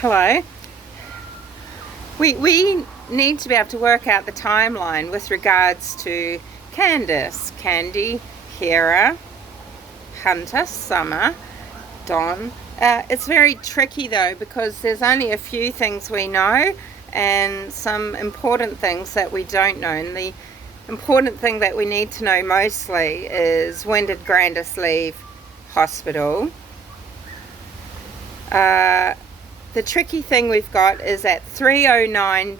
Hello. We need to be able to work out the timeline with regards to Candace, Candy, Hera, Hunter, Summer, Don. It's very tricky though, because there's only a few things we know and some important things that we don't know. And the important thing that we need to know mostly is, when did Grandis leave hospital? The tricky thing we've got is at 3:09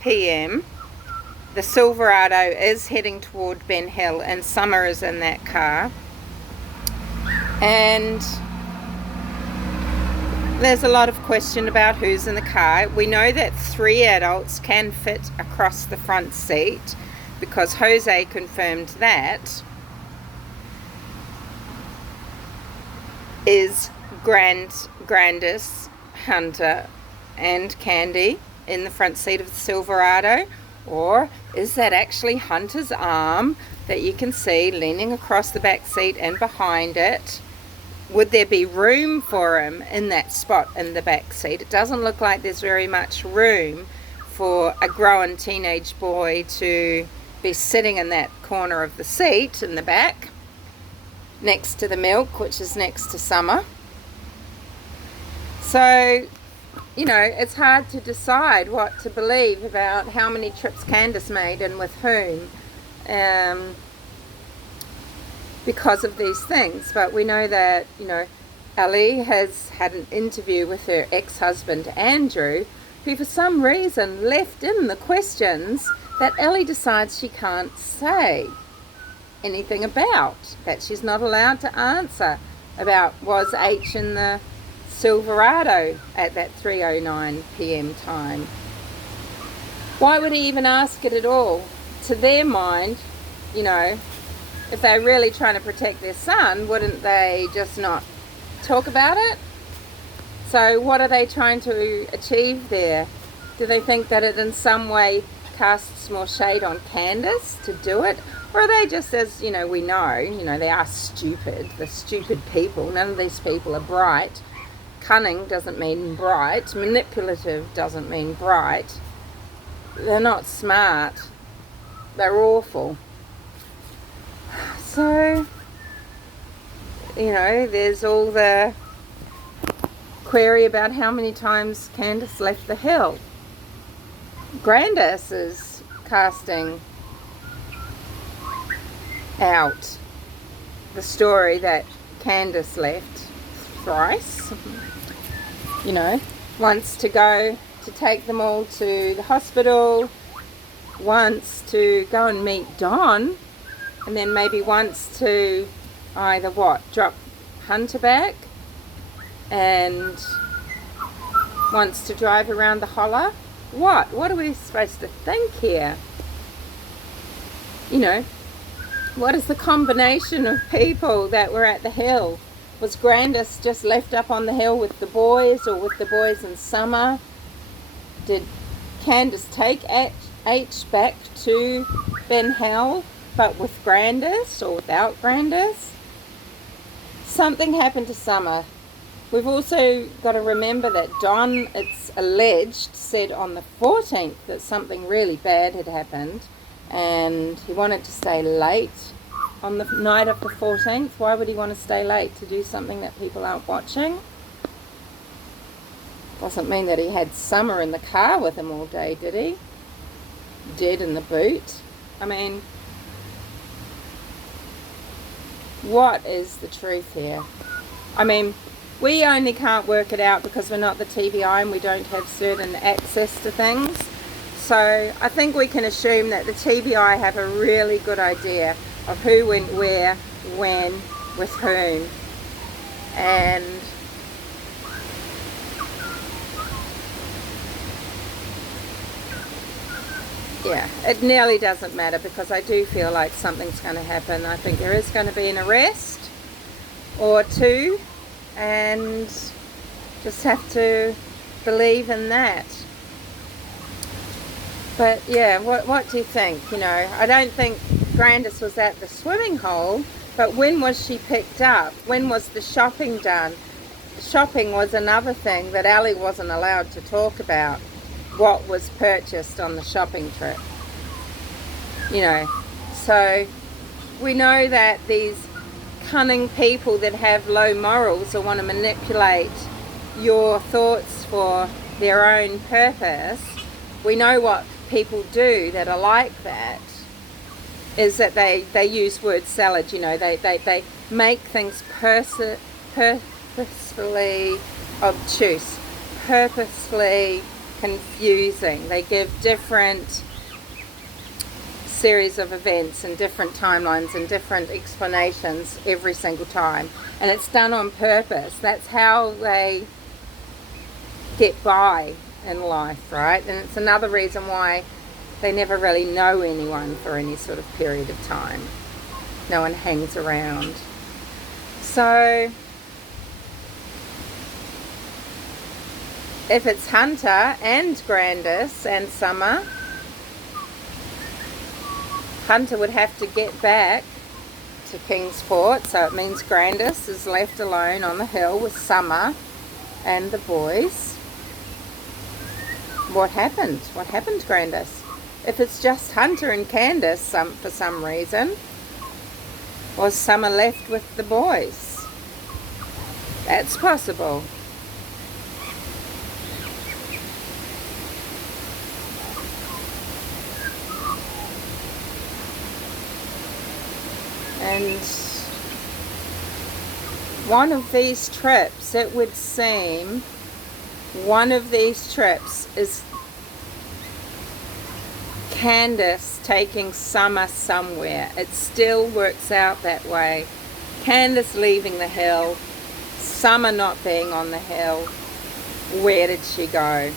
p.m. the Silverado is heading toward BENHELL and Summer is in that car, and there's a lot of question about who's in the car. We know that 3 adults can fit across the front seat because Jose confirmed that. Is Grandis, Hunter and Candy in the front seat of the Silverado, or is that actually Hunter's arm that you can see leaning across the back seat and behind it? Would there be room for him in that spot in the back seat? It doesn't look like there's very much room for a grown teenage boy to be sitting in that corner of the seat in the back next to the milk, which is next to Summer. So, you know, it's hard to decide what to believe about how many trips Candace made and with whom, because of these things. But we know that, you know, Ellie has had an interview with her ex-husband Andrew, who for some reason left in the questions that Ellie decides she can't say anything about, that she's not allowed to answer about, was H in the Silverado at that 3:09 p.m. time. Why would he even ask it at all? To their mind, you know, if they're really trying to protect their son, wouldn't they just not talk about it? So what are they trying to achieve there? Do they think that it in some way casts more shade on Candace to do it? Or are they just, as you know, we know, you know, they are stupid. They're stupid people. None of these people are bright. Cunning doesn't mean bright. Manipulative doesn't mean bright. They're not smart. They're awful. So, you know, there's all the query about how many times Candace left the hill. Grandis is casting out the story that Candace left thrice. You know, once to go to take them all to the hospital, once to go and meet Don, and then maybe once to either drop Hunter back, and once to drive around the holler. What are we supposed to think here? You know, what is the combination of people that were at the hill? Was Grandis just left up on the hill with the boys, or with the boys in Summer? Did Candace take H back to BENHELL, but with Grandis or without Grandis? Something happened to Summer. We've also got to remember that Don, it's alleged, said on the 14th that something really bad had happened, and he wanted to stay late on the night of the 14th. Why would he want to stay late? To do something that people aren't watching? Doesn't mean that he had Summer in the car with him all day, did he? Dead in the boot. I mean, what is the truth here? I mean, we only can't work it out because we're not the TBI and we don't have certain access to things. So I think we can assume that the TBI have a really good idea of who went where, when, with whom. And yeah, it nearly doesn't matter, because I do feel like something's going to happen. I think there is going to be an arrest or two, and just have to believe in that. But yeah, what do you think? You know, I don't think Grandis was at the swimming hole, but when was she picked up? When was the shopping done? shopping was another thing that Ali wasn't allowed to talk about, what was purchased on the shopping trip. You know, so we know that these cunning people that have low morals or want to manipulate your thoughts for their own purpose, we know what people do that are like that is that they use word salad. You know, they make things purposefully obtuse, purposefully confusing. They give different series of events and different timelines and different explanations every single time, and it's done on purpose. That's how they get by in life, right? And it's another reason why they never really know anyone for any sort of period of time. No one hangs around. So if it's Hunter and Grandis and Summer, Hunter would have to get back to Kingsport, so it means Grandis is left alone on the hill with Summer and the boys. What happened? What happened, Grandis? If it's just Hunter and Candus for some reason, was Summer left with the boys? That's possible. And one of these trips, it would seem, one of these trips is Candus taking Summer somewhere. It still works out that way. Candus leaving the hill, Summer not being on the hill. Where did she go?